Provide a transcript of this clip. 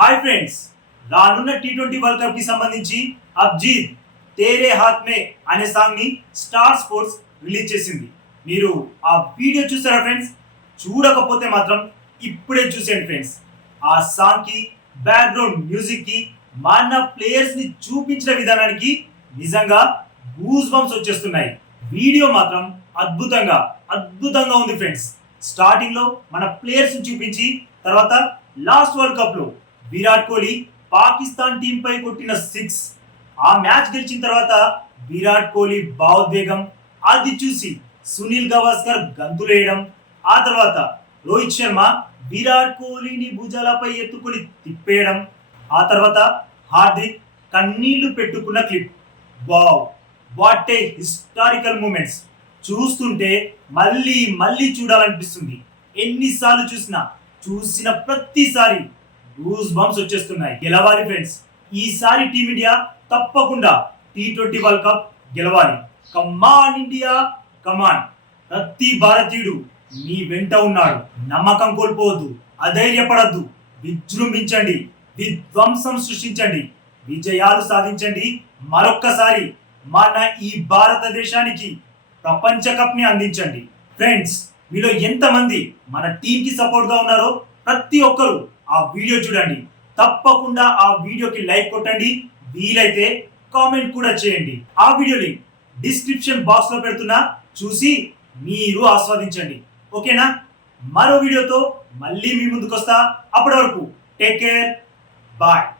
Hi friends రానున్న T twenty world కప్కి సంబంధించి అబ్జీద్ తేరే హాత్ మే అనే సాంగ్ని స్టార్ స్పోర్ట్స్ రిలీజ్ చేసింది. మీరు ఆ వీడియో చూసారా ఫ్రెండ్స్ చూడకపోతే మాత్రం ఇప్పుడే చూసేయండి ఫ్రెండ్స్ ఆ సాంగ్కి బ్యాక్గ్రౌండ్ మ్యూజిక్కి మన ప్లేయర్స్ని చూపించిన విధానానికి నిజంగా గూస్ బంప్స్ వచ్చేస్తున్నాయి. వీడియో మాత్రం అద్భుతంగా అద్భుతంగా ఉంది ఫ్రెండ్స్ స్టార్టింగ్లో మన ప్లేయర్స్ని చూపించి తర్వాత లాస్ట్ వరల్డ్ కప్లో విరాట్ కోహ్లీ పాకిస్తాన్ టీం పై కొట్టిన సిక్స్ ఆ మ్యాచ్ గెలిచిన తర్వాత విరాట్ కోహ్లీ భావోద్వేగం అది చూసి సునీల్ గవాస్కర్ గంతులేయడం. ఆ తర్వాత రోహిత్ శర్మ విరాట్ కోహ్లీని భుజాలపై ఎత్తుకుని తిప్పేయడం. ఆ తర్వాత హార్దిక్ కన్నీళ్ళు పెట్టుకున్న clip wow what a historical moments చూస్తుంటే మళ్ళీ మళ్ళీ చూడాలనిపిస్తుంది. ఎన్నిసార్లు చూసినా చూసిన ప్రతిసారి గూస్ బంప్స్ వచ్చేస్తున్నాయి. గెలవాలి ఫ్రెండ్స్ ఈసారి టీమిండియా తప్పకుండా టీ ట్వంటీ వరల్డ్ కప్ గెలవాలి. Come on India come on ప్రతి భారతీయుడు మీ వెంట ఉన్నాడు. నమ్మకం కోల్పోవద్దు. అధైర్యపడద్దు. విజృంభించండి. విధ్వంసం సృష్టించండి. విజయాలు సాధించండి. మరొక్కసారి మన ఈ భారతదేశానికి ప్రపంచ కప్ని అందించండి. ఫ్రెండ్స్ మీలో ఎంతమంది మన టీంకి కి సపోర్ట్గా ఉన్నారో ప్రతి ఒక్కరు ఆ వీడియో చూడండి. తప్పకుండా ఆ వీడియోకి లైక్ కొట్టండి. వీలైతే కామెంట్ కూడా చేయండి. ఆ వీడియో లింక్ డిస్క్రిప్షన్ బాక్స్లో పెడుతున్నా. చూసి మీరు ఆస్వాదించండి. ఓకేనా? మరో వీడియోతో మళ్ళీ మీ ముందుకు వస్తా అప్పటి వరకు టేక్ కేర్. బాయ్.